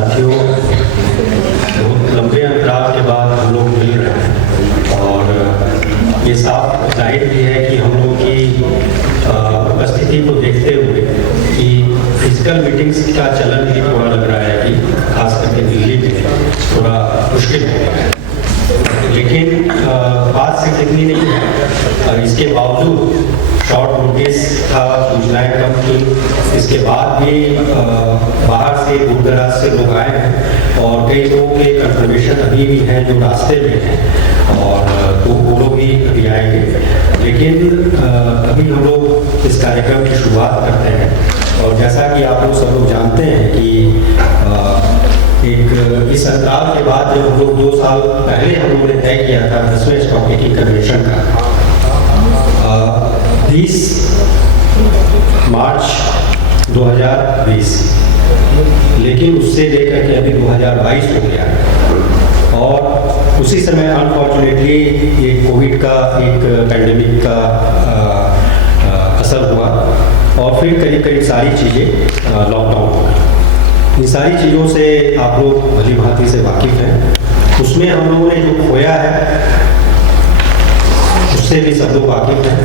साथियों, बहुत लंबे अंतराल के बाद हम लोग मिल रहे हैं और ये साफ जाहिर भी है कि हम लोग की उपस्थिति को देखते हुए कि फिजिकल मीटिंग्स का चलन भी थोड़ा लग रहा है कि खास करके दिल्ली में थोड़ा मुश्किल हो रहा है, लेकिन बात सिर्फ इतनी नहीं है। इसके बावजूद शॉर्ट नोटिस था, सूचनाएं कम थी, इसके बाद भी बाहर से दूर दराज से लोग आए हैं और कई लोगों के कंफर्मेशन अभी भी हैं जो रास्ते में हैं और तो वो लोग भी अभी आएंगे। लेकिन अभी हम लोग इस कार्यक्रम की शुरुआत करते हैं और जैसा कि आप लोग सब लोग जानते हैं कि एक इस अंतराल के बाद जब हम लोग 2 साल पहले हम लोगों ने तय किया था 10वें स्टॉक टेकिंग कन्वेंशन का 20 मार्च 2020, लेकिन उससे लेकर के अभी 2022 हो गया और उसी समय अनफॉर्चुनेटली ये कोविड का एक पैंडेमिक का असर हुआ और फिर करीब करीब सारी चीज़ें लॉकडाउन हो गई। इन सारी चीज़ों से आप लोग भली भांति से वाकिफ़ हैं। उसमें हम लोगों ने जो खोया है उससे भी सब लोग वाकिफ़ हैं।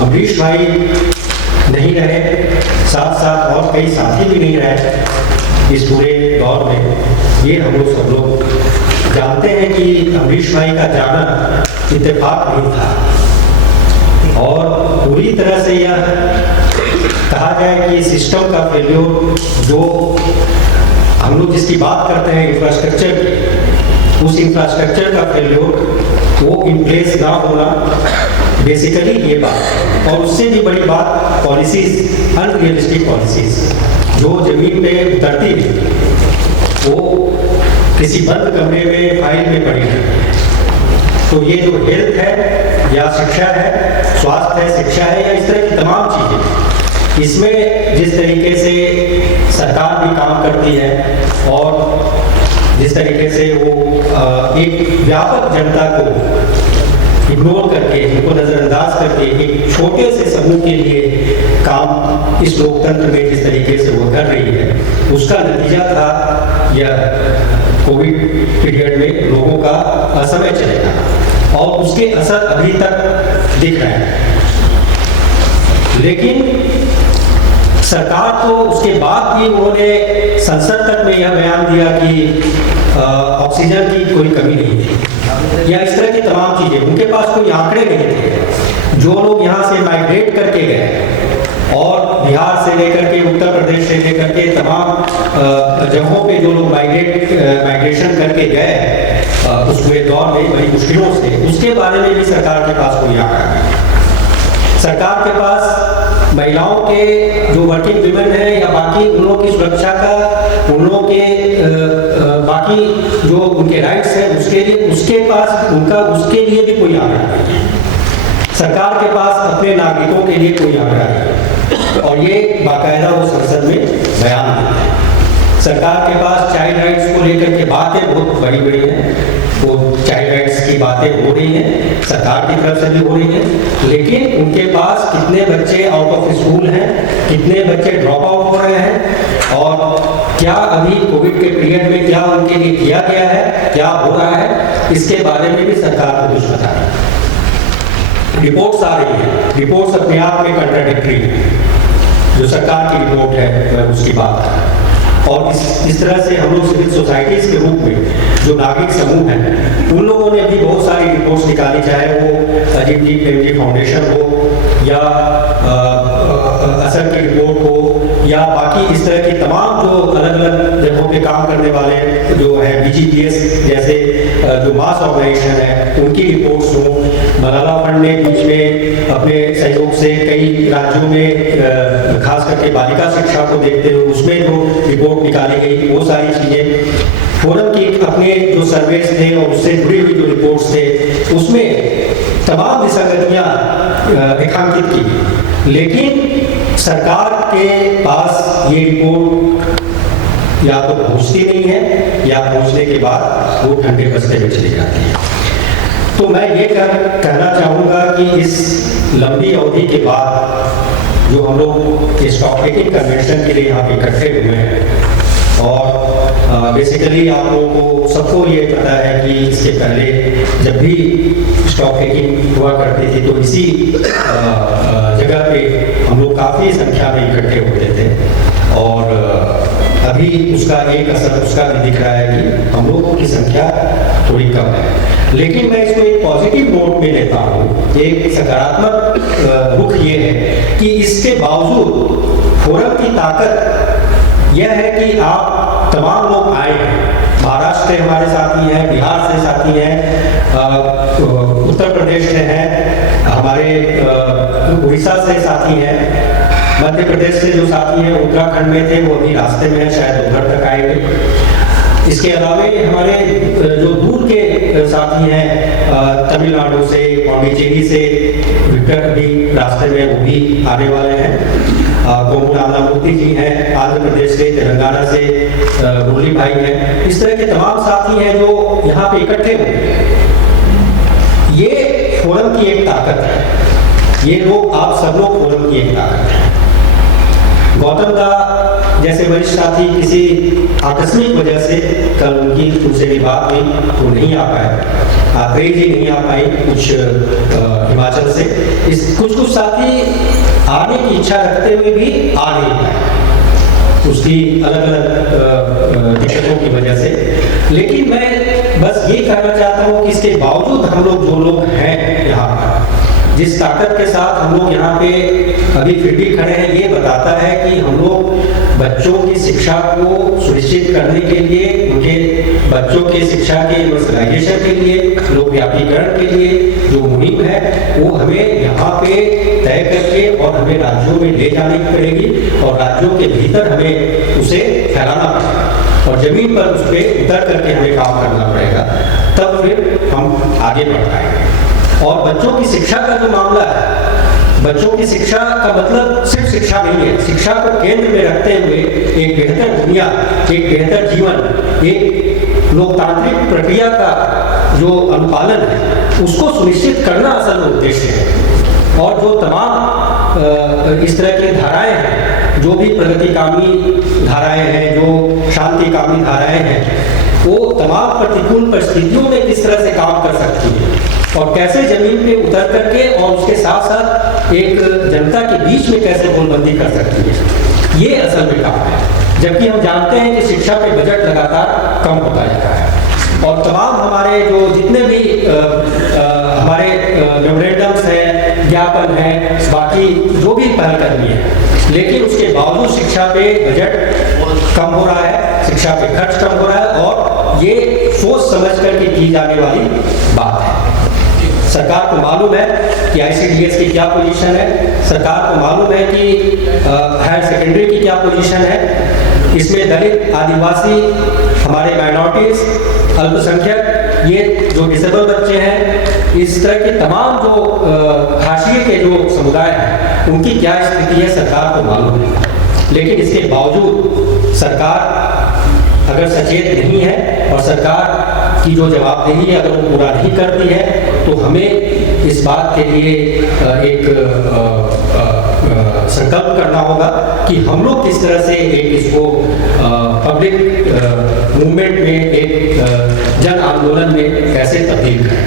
अमरीश भाई नहीं रहे, साथ साथ और कई साथी भी नहीं रहे इस पूरे दौर में। ये हम लोग सब लोग जानते हैं कि अमरीश भाई का जाना इत्तेफाक नहीं था और पूरी तरह से यह कहा जाए कि सिस्टम का फेल्योर जो हम लोग जिसकी बात करते हैं इंफ्रास्ट्रक्चर की, उस इंफ्रास्ट्रक्चर का फेल्योर वो इन प्लेस ना होना बेसिकली ये बात। और उससे भी बड़ी बात पॉलिसीज, अनरियलिस्टिक पॉलिसीज जो जमीन पे उतरती है वो किसी बंद कमरे में फाइल में पड़ी है। तो ये जो हेल्थ है या शिक्षा है, स्वास्थ्य है, शिक्षा है या इस तरह की तमाम चीज़ें, इसमें जिस तरीके से सरकार भी काम करती है और जिस तरीके से वो एक व्यापक जनता को इग्नोर करके, उनको नज़रअंदाज करके एक छोटे से समूह के लिए काम इस लोकतंत्र में जिस तरीके से वो कर रही है, उसका नतीजा था यह कोविड पीरियड में लोगों का असमय चलेगा और उसके असर अभी तक दिख रहे हैं। लेकिन सरकार को उसके बाद भी उन्होंने संसद तक में यह बयान दिया कि ऑक्सीजन की कोई कमी नहीं थी या इस तरह की तमाम चीज़ें, उनके पास कोई आंकड़े नहीं थे। जो लोग यहाँ से माइग्रेट करके गए और बिहार से लेकर के उत्तर प्रदेश से लेकर के तमाम जगहों पे जो लोग माइग्रेशन करके गए उस पूरे दौर में बड़ी मुश्किलों से, उसके बारे में भी सरकार के पास कोई आंकड़ा नहीं। सरकार के पास महिलाओं के जो वर्किंग विमेन है या बाकी उन लोगों की सुरक्षा का, उन लोगों के बाकी जो उनके राइट्स हैं उसके लिए, उसके पास उनका उसके लिए भी कोई आंकड़ा नहीं है। सरकार के पास अपने नागरिकों के लिए कोई आंकड़ा नहीं और ये बाकायदा वो संसद में बयान देते हैं। सरकार के पास चाइल्ड राइट्स को लेकर के बातें बहुत बड़ी बड़ी हैं, वो चाइल्ड राइट्स की बातें हो रही हैं, सरकार की तरफ से भी हो रही हैं, लेकिन उनके पास कितने बच्चे आउट ऑफ स्कूल हैं, कितने बच्चे ड्रॉप आउट हो रहे हैं और क्या अभी कोविड के पीरियड में क्या उनके लिए किया गया है, क्या हो रहा है, इसके बारे में भी सरकार को कुछ पता नहीं। रिपोर्ट्स आ रही हैं, रिपोर्ट्स अपने आप में कंट्राडिक्टरी है। जो सरकार की रिपोर्ट है मैं उसकी बात कर रहा हूं और इस तरह से हम लोग सिविल सोसाइटीज़ के रूप में जो नागरिक समूह हैं उन लोगों ने भी बहुत सारी रिपोर्ट्स निकाली, चाहे वो अजीत जी प्रेमजी फाउंडेशन हो या असर की रिपोर्ट हो या बाकी इस तरह की तमाम जो अलग अलग जगहों पे काम करने वाले जो है BGPS जैसे जो मास ऑर्गेनाइजेशन है उनकी रिपोर्ट्स हो। मलाला फंड ने बीच में अपने सहयोग से कई राज्यों में खास करके बालिका शिक्षा को देखते हुए उसमें जो रिपोर्ट निकाली गई, वो सारी चीज़ें, फोरम की अपने जो सर्वेस थे और उससे जुड़ी हुई जो रिपोर्ट्स थे उसमें तमाम विसंगतियाँ रेखांकित की, लेकिन सरकार के पास ये रिपोर्ट या तो पहुँचती नहीं है या पहुँचने के बाद वो ठंडे बस्ते में चली जाती है। तो मैं ये कहना चाहूँगा कि इस लंबी अवधि के बाद जो हम लोग स्टॉक टेकिंग कन्वेंशन के लिए यहाँ पे इकट्ठे हुए हैं और बेसिकली आप लोगों को सबको ये पता है कि इसके पहले जब भी स्टॉक टेकिंग हुआ करती थी तो इसी जगह पे हम लोग काफ़ी संख्या में इकट्ठे होते थे, और अभी उसका एक असर उसका भी दिख रहा है कि हम लोगों की संख्या थोड़ी कम है। लेकिन मैं इसको एक पॉजिटिव नोट में लेता हूँ। एक सकारात्मक रुख ये है कि इसके बावजूद फोरम की ताकत यह है कि आप तमाम लोग आए हैं। महाराष्ट्र से हमारे साथी हैं, बिहार से साथी हैं, उत्तर प्रदेश से हैं, हमारे उड़ीसा से साथी हैं, मध्य प्रदेश से जो साथी हैं उत्तराखंड में थे वो अभी रास्ते में हैं, शायद उधर तक आएंगे। इसके अलावा हमारे जो दूर के साथी हैं तमिलनाडु से, पांडिचेरी से, विक्टर भी रास्ते में वो भी आने वाले हैं। मूर्ति जी हैं आंध्र प्रदेश से, तेलंगाना से मुरली भाई हैं। इस तरह के तमाम साथी हैं जो यहाँ पे इकट्ठे हुए। ये फोरम की एक ताकत है, ये लोग आप सब लोग फोरम की एक ताकत है। गौतम का जैसे वरिष्ठ साथी किसी आकस्मिक वजह से कल उनकी उनसे भी बात हुई, वो नहीं आ पाए, प्रेम जी नहीं आ पाई कुछ हिमाचल से। इस कुछ साथी आने की इच्छा रखते हुए भी आ नहीं पाए, उसकी अलग अलग दिक्कतों की वजह से। लेकिन मैं बस ये कहना चाहता हूँ कि इसके बावजूद हम लोग जो लोग हैं यहाँ पर, जिस ताकत के साथ हम लोग यहाँ पे अभी फिर भी खड़े हैं, ये बताता है कि हम लोग बच्चों की शिक्षा को सुनिश्चित करने के लिए, उनके बच्चों के शिक्षा के यूनिवर्सलाइजेशन के लिए, लोक व्यापीकरण के लिए जो मुहिम है वो हमें यहाँ पे तय करके और हमें राज्यों में ले जानी पड़ेगी, और राज्यों के भीतर हमें उसे फैलाना पड़ेगा, और जमीन पर उस पर उतर करके हमें काम करना पड़ेगा, तब फिर हम आगे बढ़ पाएंगे। और बच्चों की शिक्षा का जो मामला है, बच्चों की शिक्षा का मतलब सिर्फ शिक्षा नहीं है। शिक्षा को केंद्र में रखते हुए एक बेहतर दुनिया, एक बेहतर जीवन, एक लोकतांत्रिक प्रक्रिया का जो अनुपालन है उसको सुनिश्चित करना असल उद्देश्य है। और जो तमाम इस तरह की धाराएं हैं, जो भी प्रगतिकामी धाराएं हैं, जो शांतिकामी धाराएं हैं, वो तमाम प्रतिकूल परिस्थितियों में किस तरह से काम कर सकती है और कैसे जमीन पे उतर करके और उसके साथ साथ एक जनता के बीच में कैसे गोलबंदी कर सकती है, ये असल में काम है। जबकि हम जानते हैं कि शिक्षा पे बजट लगातार कम होता जा रहा है, और तमाम हमारे जो जितने भी हमारे मेमोरेंडम्स हैं, ज्ञापन हैं, बाकी जो भी पहलकदमी है, लेकिन उसके बावजूद शिक्षा पे बजट कम हो रहा है, शिक्षा पे खर्च कम हो रहा है, और ये सोच समझ करके की जाने वाली बात है। सरकार को मालूम है कि ICDS की क्या पोजीशन है, सरकार को मालूम है कि हायर सेकेंडरी की क्या पोजीशन है। इसमें दलित, आदिवासी, हमारे माइनॉरिटीज, अल्पसंख्यक, ये जो डिसेबल बच्चे हैं, इस तरह के तमाम जो हाशिए के जो समुदाय हैं, उनकी क्या स्थिति है सरकार को मालूम है। लेकिन इसके बावजूद सरकार अगर सचेत नहीं है और सरकार की जो जवाबदेही है अगर वो पूरा नहीं करती है, तो हमें इस बात के लिए एक संकल्प करना होगा कि हम लोग किस तरह से एक इसको पब्लिक मूवमेंट में, एक जन आंदोलन में कैसे तब्दील करें।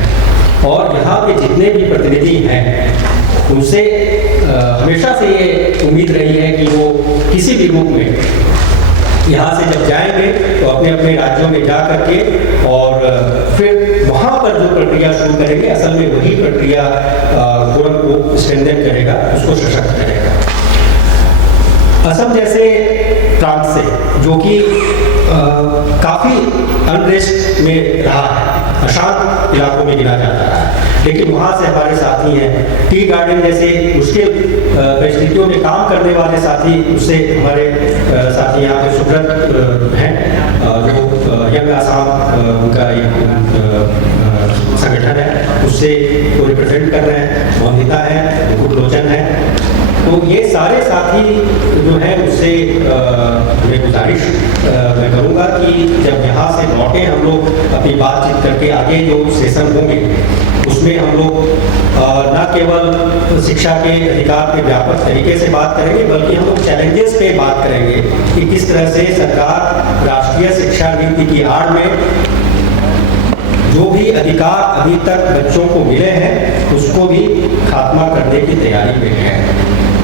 और यहाँ पे जितने भी प्रतिनिधि हैं उनसे हमेशा से ये उम्मीद रही है कि वो किसी भी रूप में यहाँ से जब जाएंगे तो अपने अपने राज्यों में जा करके और फिर वहाँ पर जो प्रक्रिया शुरू करेंगे, असल में वही प्रक्रिया फोरम को स्ट्रेंथन करेगा, उसको सशक्त करेगा। असम जैसे प्रांत से, जो कि काफ़ी अनरेस्ट में रहा है, अशांत इलाकों में गिना जाता है, लेकिन वहाँ से हमारे साथी हैं। टी गार्डन जैसे मुश्किल परिस्थितियों में काम करने वाले साथी, उससे हमारे साथी यहाँ पे सुब्रत हैं, जो यंग आसाम उनका एक संगठन है, उससे वो रिप्रेजेंट कर रहे हैं, मोहिता है, मुकुट लोचन है। तो ये सारे साथी जो हैं उससे मैं गुजारिश मैं करूँगा कि जब यहाँ से लौटें हम लोग अपनी बातचीत करके आगे जो सेशन होंगे उसमें हम लोग न केवल शिक्षा के अधिकार पे व्यापक तरीके से बात करेंगे बल्कि हम लोग चैलेंजेस पे बात करेंगे कि किस तरह से सरकार राष्ट्रीय शिक्षा नीति की आड़ में जो भी अधिकार अभी तक बच्चों को मिले हैं उसको भी खात्मा करने की तैयारी में है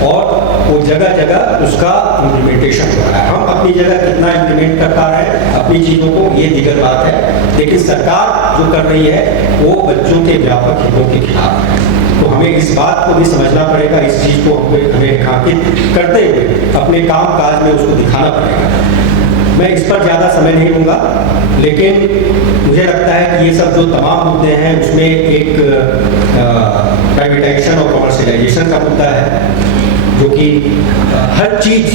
और वो जगह जगह उसका इम्प्लीमेंटेशन हो रहा है। हम अपनी जगह कितना इम्प्लीमेंट कर पा रहे हैं अपनी चीज़ों को ये दिक्कत बात है, लेकिन सरकार जो कर रही है वो बच्चों के व्यापक हितों के खिलाफ है। तो हमें इस बात को भी समझना पड़ेगा, इस चीज़ को हमें रेखांकित करते हुए अपने काम काज में उसको दिखाना पड़ेगा। मैं इस पर ज़्यादा समय नहीं लूँगा, लेकिन मुझे लगता है कि ये सब जो तमाम मुद्दे हैं उसमें एक प्राइवेटाइजेशन और कमर्शियलाइजेशन का मुद्दा है जो कि हर चीज़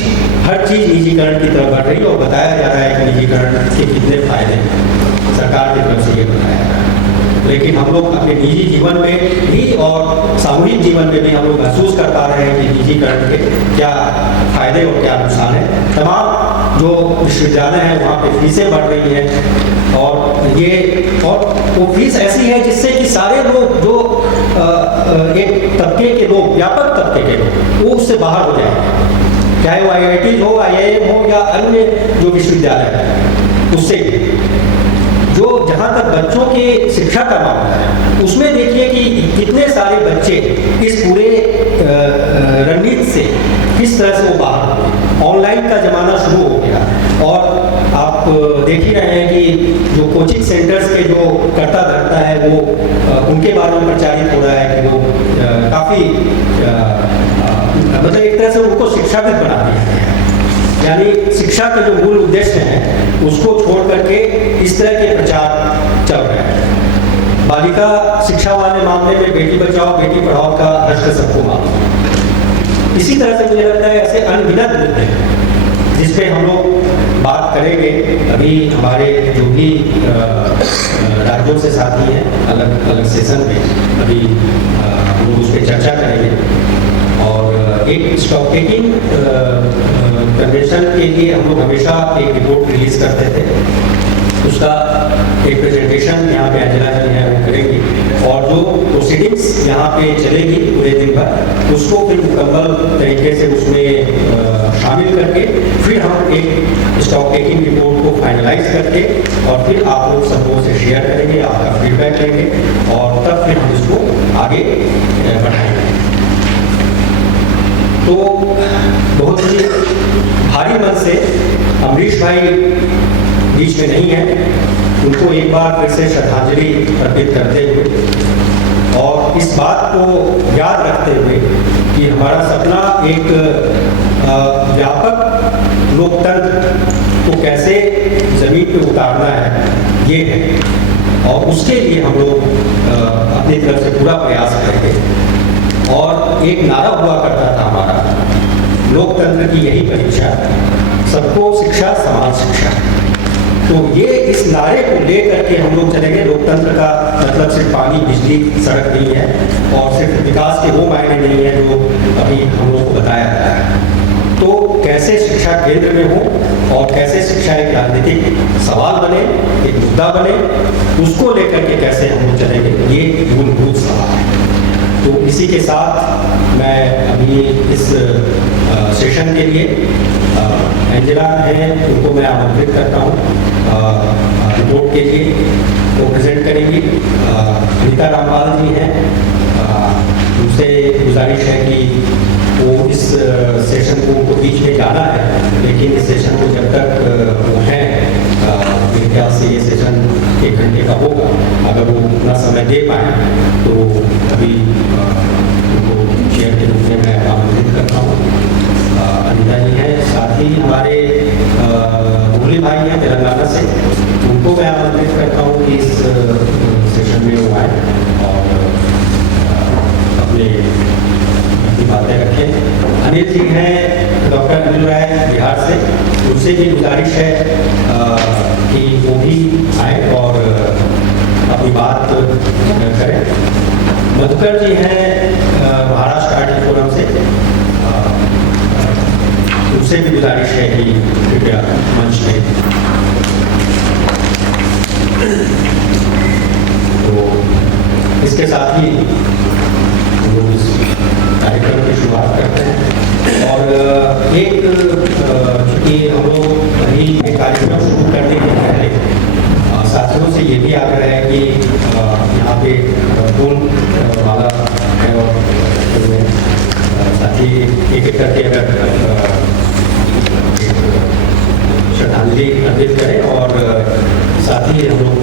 निजीकरण की तरफ बढ़ रही है और बताया जा रहा है कि निजीकरण के कितने फायदे हैं सरकार की तरफ से ये बताया जा रहा है। लेकिन हम लोग अपने निजी जीवन में भी और सामूहिक जीवन में भी हम लोग महसूस कर पा रहे हैं कि निजीकरण के क्या फायदे और क्या नुकसान है। तमाम जो विश्वविद्यालय हैं वहाँ पे फीसें बढ़ रही हैं और वो फीस ऐसी है जिससे कि सारे लोग जो एक तबके के लोग, व्यापक तबके के लोग, वो उससे बाहर हो जाएंगे, चाहे वो IIT हो, IIM हो या अन्य जो विश्वविद्यालय है उससे। जो जहाँ तक बच्चों की शिक्षा का मामला है उसमें देखिए कि कितने सारे बच्चे इस पूरे रणनीति से किस तरह से वो बाहर हुए। ऑनलाइन का ज़माना शुरू हो गया और आप देख ही रहे हैं कि जो कोचिंग सेंटर्स के जो करता धरता है वो उनके बारे में प्रचारित हो रहा है कि वो काफ़ी मतलब एक तरह से उनको शिक्षा भी बना दिया है। यानी शिक्षा के जो मूल उद्देश्य हैं उसको छोड़ करके इस तरह के प्रचार चल रहे हैं। बालिका शिक्षा वाले मामले में बेटी बचाओ बेटी पढ़ाओ का हर्ष सबको मालूम। इसी तरह से मुझे लगता है ऐसे अनगिनत मुद्दे हैं जिसपे हम लोग बात करेंगे। अभी हमारे जो भी राज्यों से साथी हैं अलग अलग सेशन में अभी हम लोग उस पर चर्चा करेंगे। और एक स्टॉक टेकिंग कन्वेंशन के लिए हम लोग हमेशा एक रिपोर्ट रिलीज करते थे, उसका एक प्रेजेंटेशन यहाँ पे अंजना जी हैं वो करेंगी और जो प्रोसीडिंग्स यहाँ पे चलेगी पूरे दिन भर उसको फिर मुकम्मल तरीके से उसमें शामिल करके फिर हम एक स्टॉक टेकिंग रिपोर्ट को फाइनलाइज करके और फिर आप लोग सबको से शेयर करेंगे, आपका फीडबैक लेंगे और तब फिर हम इसको आगे बढ़ाएंगे। तो बहुत ही भारी मन से अमरीश भाई बीच में नहीं है, उनको एक बार फिर से श्रद्धांजलि अर्पित करते हुए और इस बात को याद रखते हुए कि हमारा सपना एक व्यापक लोकतंत्र को कैसे जमीन पे उतारना है ये है और उसके लिए हम लोग अपनी तरफ से पूरा प्रयास करेंगे। और एक नारा हुआ करता था हमारा लोकतंत्र की यही परीक्षा, सबको शिक्षा समान शिक्षा। तो ये इस नारे को लेकर के हम लोग चलेंगे। लोकतंत्र का मतलब सिर्फ पानी बिजली सड़क नहीं है और सिर्फ विकास के वो मायने नहीं है जो अभी हम लोग को बताया गया है। तो कैसे शिक्षा केंद्र में हो और कैसे शिक्षा एक राजनीतिक सवाल बने, एक मुद्दा बने, उसको लेकर के कैसे हम लोग चलेंगे, ये मूलभूत सवाल है। तो इसी के साथ मैं अभी इस सेशन के लिए एंजेला हैं उनको मैं आमंत्रित करता हूँ रिपोर्ट के लिए, वो प्रेजेंट करेंगी। अनिता रामपाल जी हैं, उनसे गुजारिश है कि वो इस सेशन को उनको बीच में जाना है, लेकिन इस सेशन को जब तक वो हैं मेरे ख्याल से ये सेशन 1 घंटे का होगा, अगर वो उतना समय दे पाए तो अभी उनको चेयर के रूप में मैं आमंत्रित करता हूँ। अनिता जी हैं, साथ ही हमारे मुरली भाई हैं तेलंगाना से, उनको मैं आमंत्रित करता हूँ कि इस सेशन में वो आए और अपनी बातें रखें। अनिल जी हैं डॉक्टर अनिल राय बिहार से, उनसे भी गुजारिश है कि वो भी आए और अपनी बात करें। मधुकर जी हैं महाराष्ट्र आर्टिक फोरम से, उनसे भी गुजारिश है कि कृपया मंच में। तो इसके साथ ही हम लोग इस कार्यक्रम की शुरुआत करते हैं। और एक चूँकि हम लोग अभी कार्यक्रम शुरू करने के पहले साथियों से ये भी आग्रह है कि यहाँ पे फूल वाला है और साथी एक एक करके अगर श्रद्धांजलि अर्पित करें और साथ ही हम लोग